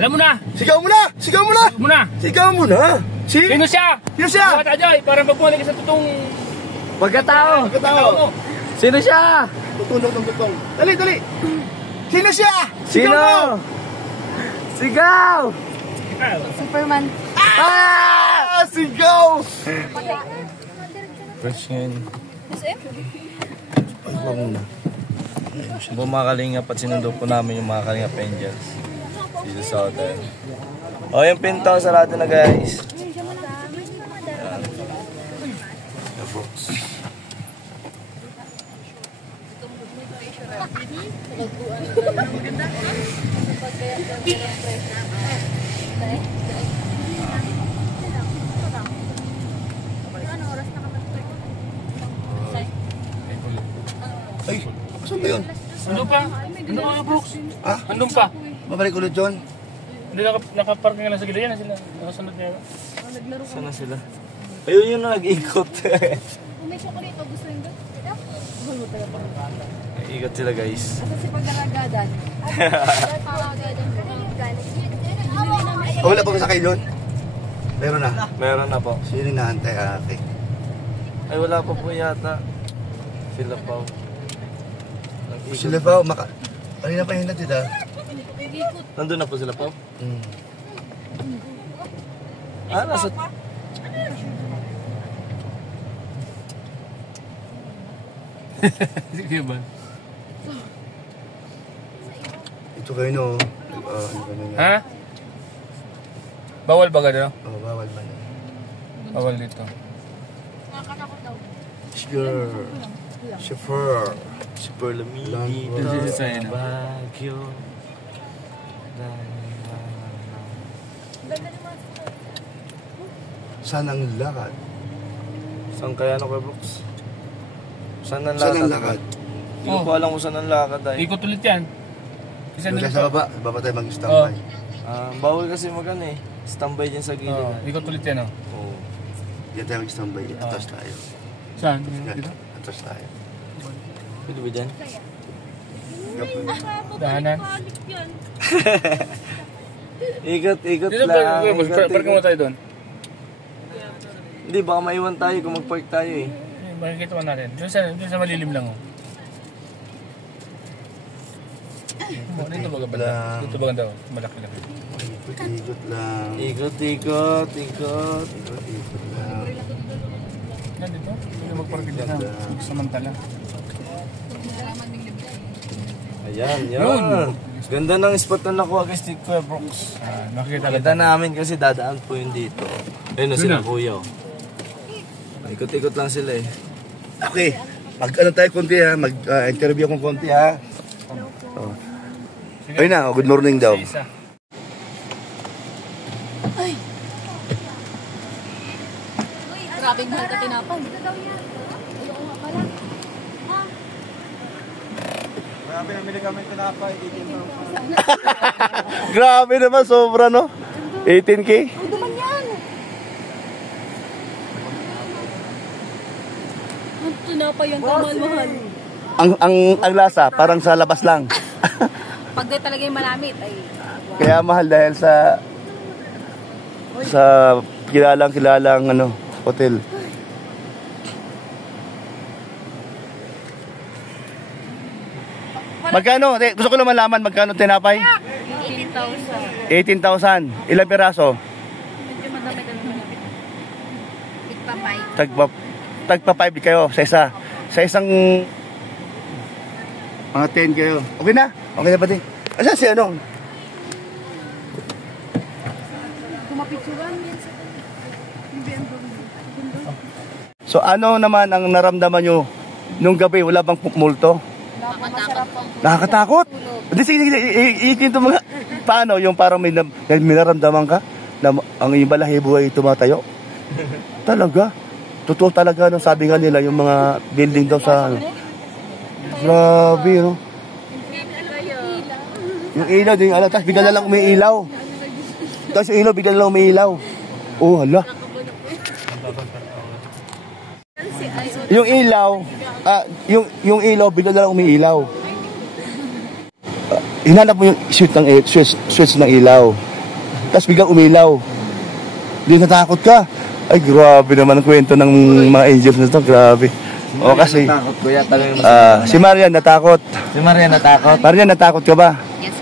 Alam mo na! Sigaw mo na! Sigaw mo na! Alam mo na! Sigaw mo na! Sino siya? Sino siya? Mga Joy, parang pagpunan ka sa totoong... Pagkatao! Pagkatao! Sino siya? Tutong. Dali, dali! Sino siya? Sino? Sigaw! Superman. Ah! Sigaw! Question. Ay, muna. Mga kalingap at sinundo po namin yung mga kalingap angels dito sa hotel. O, yung pinto, sarado na guys. Ayan. The box. Ay, saan ba yun? Andun pa? Andun pa, Brooks? Ha? Andun pa? Babalik ulit yun? Hindi nakapark nga lang sa gilid. Yan na sila. Nakasunod niya. Saan na sila? Ayun yung nag-ikot. Kung may chocolate, gusto rin ba? Ikot sila guys. Kasi pag-aragadan. Oh, wala pa ba sa kayo yun? Meron na. Meron na po. Sino yung naantay? Ah, okay. Ay wala pa po yata. Sila pa. Sila pa, kanina pa hinatid ah. Nandun na po sila pa. Hmm. Ah, nasa... Sige ba? Ito kayo no. Ano ka na yan? Ha? Bawal ba ka dito? Oh, bawal ba na? Bawal dito. Chauffeur. Super lamig Lang- dito sa sa Baguio. Saan ang lakad? Saan kaya na kayo, Brooks? Saan ang Saan lakad? ang lakad? Hindi ko po alam kung saan ang lakad ay. Ikot ulit yan. Kasi Doon andun sa pa. baba tayo mag-standby. Bawal kasi magano eh. Standby dyan sa gilid. Oo, ikot ulit yan, oh. Oo. Diyan tayo mag-standby. Atras tayo. Saan? Yan, Dito? atras tayo. Pwede ba dyan? Dahanan. Ikot Dito lang. park mo tayo doon. Hindi, baka maiwan tayo kung mag-park tayo eh. Makikita mo natin. Doon sa malilim lang, oh. Dito ba ganda? Dito ba ganda, oh. Malaki lang. Ikot lang. Ikot lang. Yan dito. Dito magpark dito na. Samantala. Ayan, Yun. yan. Ganda ng spot na nakuha kay Steve Kuya Brooks. Nakikita Kita namin kasi dadaan po yun dito. Ayun na sila kuya. Oh. Ikot-ikot lang sila eh. Okay. Mag-ano tayo konti ha. Mag-interview akong konti ha. Oh. Ayun na. Good morning daw. Isa. Ay! Grabe mahal ka tinapay. Ayoko nga pala. Grabe na kami tinapay. 18,000. Grabe naman. Sobra no? 18K? Ang duman yan! Ang tinapay yan, kamahal-mahal. Ang lasa, parang sa labas lang. Pag di talaga yung malamit, ay... Kaya mahal dahil sa kilalang ano, hotel. Magkano? Gusto ko lang malaman magkano tinapay? 18,000. 18,000. Ilang piraso? Medyo madami ka naman. Tigpapay. Tagpa 5 kayo sa isa. Sa isang mga 10 kayo. Okay na? Okay na ba din? Asan si ano? Kumapicturan. So ano naman ang naramdaman nyo nung gabi? Wala bang multo? Nakakatakot? Hindi, sige, ikinto mga, paano yung parang may naramdaman ka na ang iyong balahibo ay tumatayo? Talaga? Totoo talaga, no? Sabi nga nila yung mga building daw sa, grabe, no? Yung ilaw, yung alaw, tapos bigla na lang umiilaw. Tapos yung ilaw, bigla na lang umiilaw. Oh, hala. Yung ilaw, yung ilaw, bigla na lang umiilaw. Hinanap mo yung switch ng ilaw. tapos biglang umilaw. Hindi natakot ka. Ay, grabe naman ang kwento ng mga angels na to. Grabe. O kasi, Natakot kuya, tanongin mo. si Marian natakot. Si Maria natakot? Marian, natakot ka ba? Yes.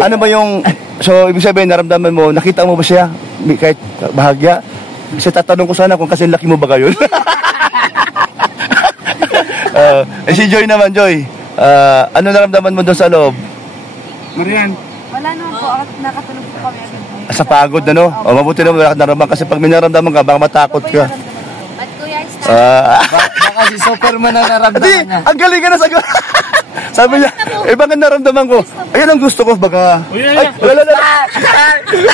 Ano ba yung, so ibig sabihin, naramdaman mo, nakita mo ba siya? Kahit bahagya? Kasi tatanong ko sana kung kasi laki mo ba kayo? Si Joy naman, Joy. Ano naramdaman mo doon sa loob? Marian. Wala naman po. Nakatulog po kami agad. Sa pagod na, no? O, mabuti naman wala ka naramdaman. Kasi pag may naramdaman ka, baka matakot ka. Ba't kuya, stop? Baka si Superman na Adi, naramdaman niya. ang galing ka na sagot. Sabi niya, bakit naramdaman ko? Ayan ang gusto ko, baka... Ay, wala.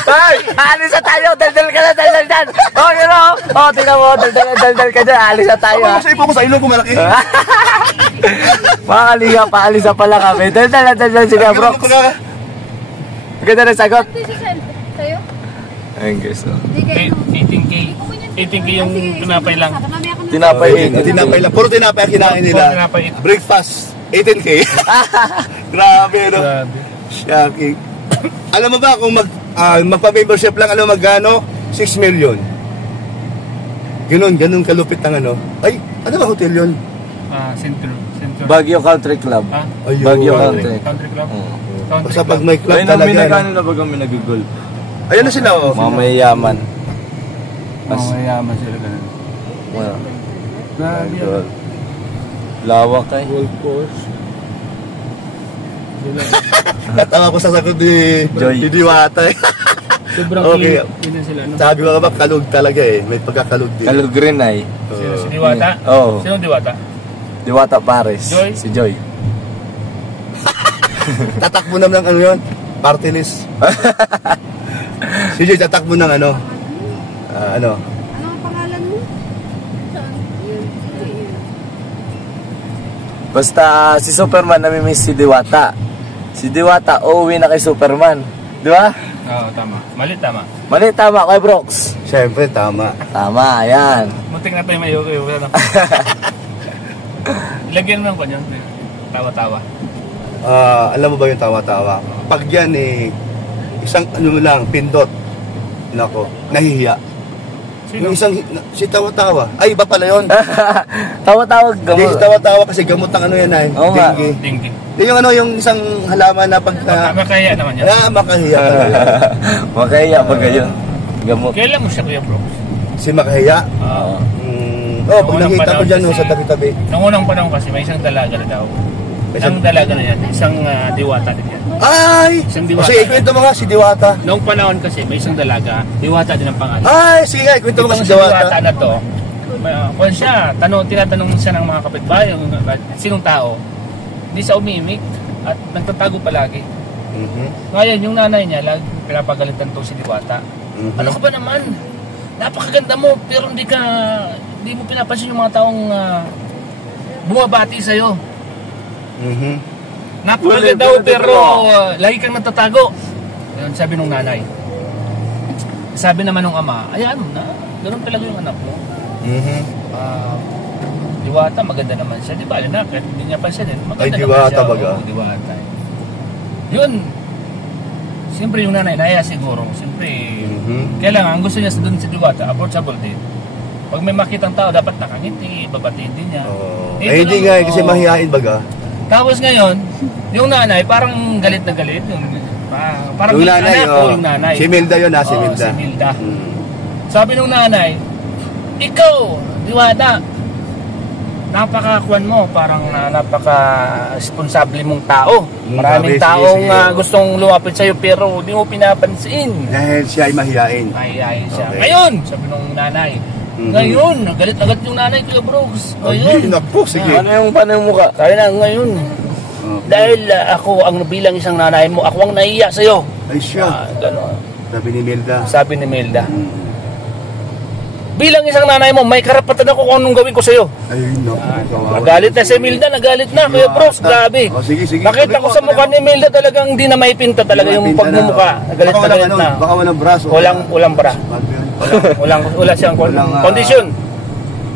Ay! Alis na tayo! Daldal ka na! Daldal dyan! Oh, yun o! Oh, tingnan mo! Daldal ka dyan! Alis na tayo! Ako sa ipo ko sa ilong ko malaki. Mga kalinga, paalis na pala kami. Daldal, sige bro. Ganda na sagot. Sa'yo? Ayun guys, oh. 18K. 18K yung tinapay lang. Tinapay Tinapay lang. Puro tinapay ang kinain nila. Puro tinapay. Breakfast, 18K. Grabe, no? Grabe. Shocking. Alam mo ba kung magpa-membership lang, alam mo magkano? 6 million. Ganun kalupit ng ano. Ay, ano ba hotel yun? Center. Baguio Country Club. Ha? Ayun. Baguio Country. Country club. Oo. Country Basta pag club. may club Ayun ang talaga. minagano no? na bagang may nag-golf. Ayan na sila, oh. Mga mayayaman. Mga mayaman sila ganun. Well, Grabe yan. lawak eh. Golf course. Natawa ko sa sagot ni Joy. ni Diwata. Sobrang Okay. clean. Yun sila, no? Sabi ko ba, kalug talaga eh. May pagkakalug din. Kalug rin ay. Sino si Diwata? Oo. Sino Diwata? Diwata Pares. Joy? Si Joy. Tatakbo naman ng ano yun? Party list. Si Joy tatakbo ng ano? Ano? Ano ang pangalan mo? Basta si Superman namimiss si Diwata. Si Diwata uuwi na kay Superman. Di ba? Oo, tama. Mali, tama. Mali, tama kay Brooks. Siyempre, tama. Tama, yan. Muntik na tayo may ano. Lagyan mo ng kanyan. Tawa-tawa. Alam mo ba yung tawa-tawa? Pag yan eh, isang ano lang, pindot. Nako, nahihiya. Sino? Yung isang, si tawa-tawa. Ay, iba pala yun. Tawa-tawag Hindi, si gamot. tawa-tawa kasi gamot ng ano yan ay. Oo nga. Dengue. Tinggi. Yung ano, yung isang halaman na pag... Makaya naman yan. makahiya talaga. Makaya pag ganyan. Gamot. Kailan mo siya, Kuya Bro? Si makahiya. Oo. Pag nakita ko dyan kasi- sa tabi-tabi. Noong unang panahon kasi may isang dalaga na daw. May isang- Ang dalaga na yan, isang diwata din yan. Ay! Isang diwata. Kasi ikwento mo nga si Diwata. Noong panahon kasi may isang dalaga, diwata din ang pangalan. Ay, sige nga, ikwento mo nga Itong si Diwata. na to, kung siya, tinatanong siya ng mga kapitbahay, sinong tao, hindi siya umimik at nagtatago palagi. Ngayon, yung nanay niya, pinapagalitan to si Diwata. Ano ka ba naman? Napakaganda mo, pero hindi mo pinapansin yung mga taong bumabati sa'yo. Napakaganda mo, pero lagi kang natatago. Yun, sabi nung nanay. Sabi naman nung ama, ayan mo na, ganun talaga yung anak mo. Diwata, maganda naman siya. Di ba, anak, hindi niya pansinin. Maganda Ay, naman Diwata siya. baga. Oo, Diwata. Yun. Siyempre yung nanay, naya siguro. Siyempre, kailangan gusto niya doon si Diwata, approachable din. Pag may makitang tao, dapat nakangiti, babatiin din niya. Dito Eh, hindi lang, nga, kasi oo. mahihain baga. Tapos ngayon, yung nanay, parang galit na galit. Parang Yung galit nanay, anak ko, yung nanay. Si Milda yun si Oo, Milda. si Milda. Sabi nung nanay, ikaw, Diwata, napakakuan mo, parang napaka-responsable mong tao. Maraming sige, taong sige. gustong lumapit sa'yo pero di mo pinapansin. Dahil siya ay mahihain. Ay siya. Okay. Ngayon, sabi nung nanay, ngayon, galit agad yung nanay, Kuya Brooks. Ngayon, Naku, sige. Paano yung mukha? sabi na, ngayon, dahil ako ang bilang isang nanay mo, ako ang nahiya sa'yo. Ay siya. Ganon. Sabi ni Milda. Sabi ni Melda. Bilang isang nanay mo, may karapatan ako kung anong gawin ko sa'yo. Ay, naku. Nagalit na si Melda, nagalit na. Kuya Bros, grabe. Sige. Nakita ko sa mukha ni Melda talagang hindi na may pinta talaga yung pagmumukha. Nagalit na galit na. Baka walang braso. Walang bra. Wala siyang condition.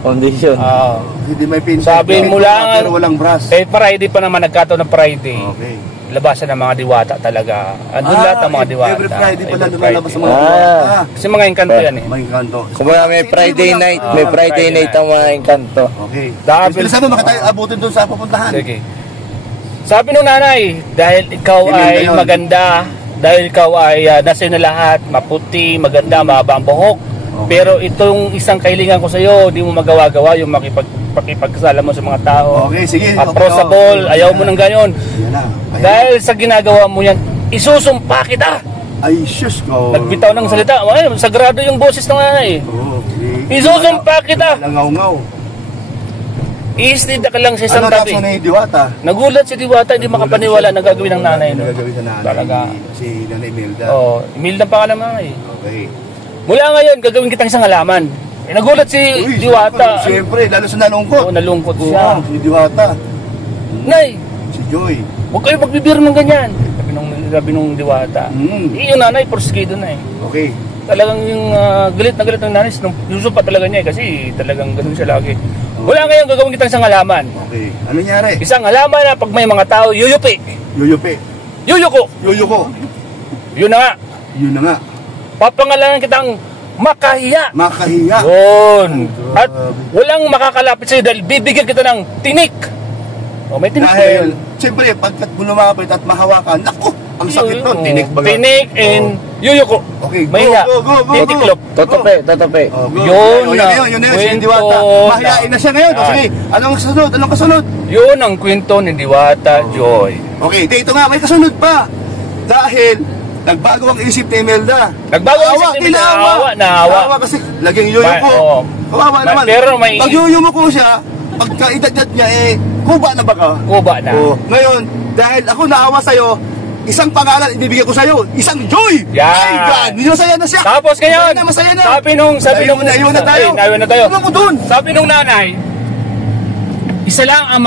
Condition. Oo. Hindi may pinsa. Sabi mo lang, Pero walang brass. Eh, Friday pa naman, nagkataon ng Friday. Okay. labasan ng mga diwata talaga. Andun lahat ng mga diwata. Every Friday pala Every lumalabas sa Friday. mga diwata. Kasi mga engkanto yan eh. May kanto. Kumbaga may Friday night, may Friday night ang mga engkanto. Okay. Dahil- Bilisan mo, makatayo abutin doon sa pupuntahan. Sige. Sabi nung nanay, dahil ikaw Imelda ay yun. maganda, dahil ikaw ay nasa na lahat, maputi, maganda, mahaba ang buhok. Pero itong isang kailangan ko sa iyo, di mo magawa-gawa yung pakipagsala mo sa mga tao. Okay, sige. Approachable, Okay. ayaw mo ng ganyan. Yan na. Ayan. Dahil sa ginagawa mo yan, isusumpa kita. Ay, sus ko. Nagbitaw ng salita. Ay, sagrado yung boses ng nanay. Okay. Isusumpa kita. Nangaw-ngaw. I-slid ka lang sa isang Ano tabi. reaction ni Diwata? Nagulat si Diwata, hindi makapaniwala na gagawin ng nanay. No? Nagagawin sa nanay. Talaga. Si Nanay Imelda. Oh, Imelda pa ka naman eh. Okay. Mula ngayon, gagawin kitang isang halaman. Eh, nagulat si Uy, Diwata. Siyempre, lalo sa nalungkot. Oo, nalungkot Oo, siya. si Diwata. Nay, Si Joy. huwag kayo magbibiro ng ganyan. Sabi nung Diwata. Yung nanay, porsigido na eh. Okay. Talagang yung galit na galit ng nanay, yusupa talaga niya eh, kasi talagang ganun siya lagi. Mula ngayon, gagawin kitang isang halaman. Okay. Ano nangyari? Isang halaman na pag may mga tao, yuyupi. Yuyupi. Yuyuko. Yuyuko. Yun na nga. Yun na nga. Papangalanan kitang makahiya. Makahiya. Yun. At walang makakalapit sa'yo dahil bibigyan kita ng tinik. O, may tinik ba Dahil, yun? siyempre, pagkat mo lumapit at mahawakan, naku, ang sakit nun. Yun, Tinik ba? Tinik and yuyuko. Okay, go, Mahiya. go, go, go, go. Titiklop. Totope, totope. Oh, go. Yun Oh, na. yun na, si Kwento Diwata. Mahihain na siya ngayon. O, na. sige, anong kasunod? Anong kasunod? Yun ang kwento ni Diwata Joy. Okay, dito nga, may kasunod pa. Dahil, nagbago ang isip ni Imelda. Nagbago ang isip ni Imelda. Naawa. kasi laging yuyuko. Oo. Kawawa naman. Pero may- Pag yuyuko siya, pagka-edad niya, kuba na ba ka? Kuba na. Oh, ngayon, dahil ako naawa sa'yo, isang pangalan ibibigay ko sa'yo, isang Joy! Yan. My God! Masaya na siya! Tapos ngayon, Masaya na! sabi nung Naiwan na tayo! Naiwan na tayo. Ano mo dun? Sabi nung nanay, isa lang ang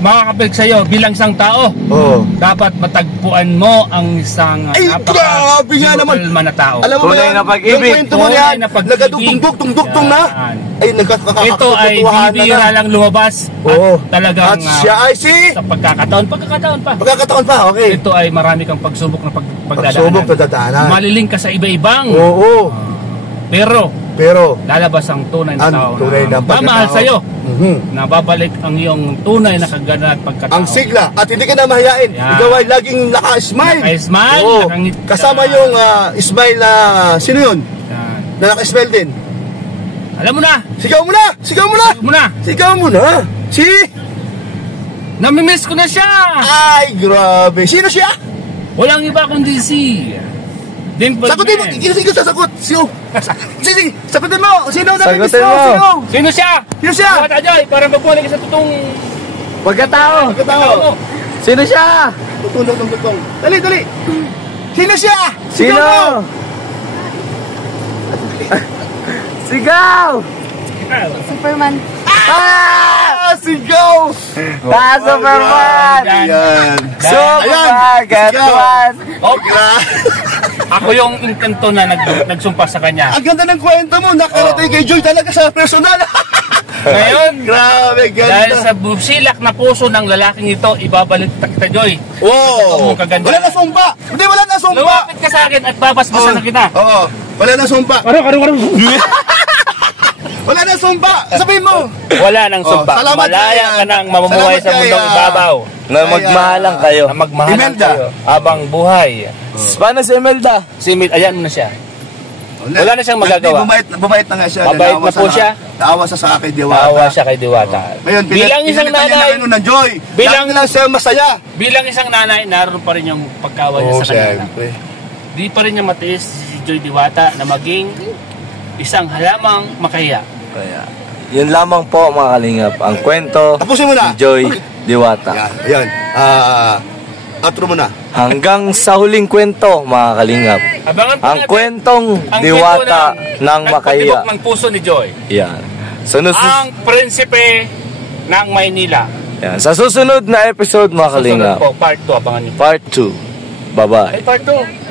makakapag sa'yo bilang isang tao. Oo. Dapat matagpuan mo ang isang Ay, grabe nga naman. na tao. Alam mo ba Tunay yan? na pag-ibig. Yung kwento mo Tunay yan, na pag-ibig. nagkadugtong-dugtong na. Yan. Ay, nagkakakakakatutuhan Ito ay bibihira lang lumabas Oo. at talagang At siya ay si... sa pagkakataon pa. Pagkakataon pa, okay. Ito ay marami kang pagsubok na Pagsubok na dadaanan. Maliling ka sa iba-ibang. Oo. Pero Pero, lalabas ang tunay na ang tao tunay na mamahal pagkatao. sa'yo. Mhm. Na babalik ang iyong tunay na kagana at pagkatao. Ang sigla, at hindi ka na mahihain. Yan. Ikaw ay laging naka-smile. Naka-smile, Oo. nakangiti ka. Kasama yung smile na, sino yun? Yan. Na naka-smile din. Alam mo na, Sigaw mo na! Sigaw mo na! alam mo na, Sigaw mo na! Si... namimiss ko na siya. Ay, grabe. Sino siya? Walang iba kundi si Dimple Sagutin mo! Man. Sige, sasagot! Sino? Sige, sagutin mo! Sino namimiss Sagutin mo? mo. Sino? Sino siya? Sino siya? Mga Joy, para magbalik ka sa totoong Pagkatao. Pagkatao. mo. Sino siya? Tutulong. Dali, dali! Sino siya? Sino? Sigaw mo! Sigaw! Superman. Ah! Sigaw! Superman! Ayan. Superman! Get Sigaw. one! Okay. Ako yung inkanto na nagsumpa sa kanya. Ang ganda ng kwento mo, nakarating kay Joy talaga sa personal. Ngayon, Grabe, dahil ganda. sa busilak na puso ng lalaking ito, ibabalik kita, Joy. Wow! Ang kaganda. Wala na sumpa! Hindi, wala na sumpa! Lumapit ka sa akin at babasbasan na kita. Oo, wala na sumpa! Wala na sumpa! Sabihin mo! Wala nang sumpa. salamat Malaya kaya. ka nang mamumuhay Salamat sa mundong kaya. ibabaw. Na magmahalang kayo. Na magmahalan Imelda. kayo habang buhay. Paano si Imelda? Si ayan mo na siya. Wala na siyang magagawa. Bumait na nga siya. Mabait Naawa na po siya. Naawa sa akin, Diwata. Naawa siya kay Diwata. Ngayon, Bilang isang nanay, ng Joy. Bilang- Lagi lang siya masaya. bilang isang nanay, naroon pa rin yung pagkawa niya sa kanila. Di pa rin niya matiis si Joy Diwata na maging isang halamang makahiya. Kaya, yun lamang po mga kalingap. Ang kwento Tapusin mo na. ni Joy Diwata. Yan. Outro mo na. Hanggang sa huling kwento mga kalingap. Abangan po Ang natin kwentong ang Diwata kwento ng Makaya. nagpatibok ng puso ni Joy. Yan. Sunod, Ang prinsipe ng Maynila. yan. Sa susunod na episode mga Susunod kalingap. po, part 2, abangan niyo. Part 2. Bye-bye. Ay, part 2.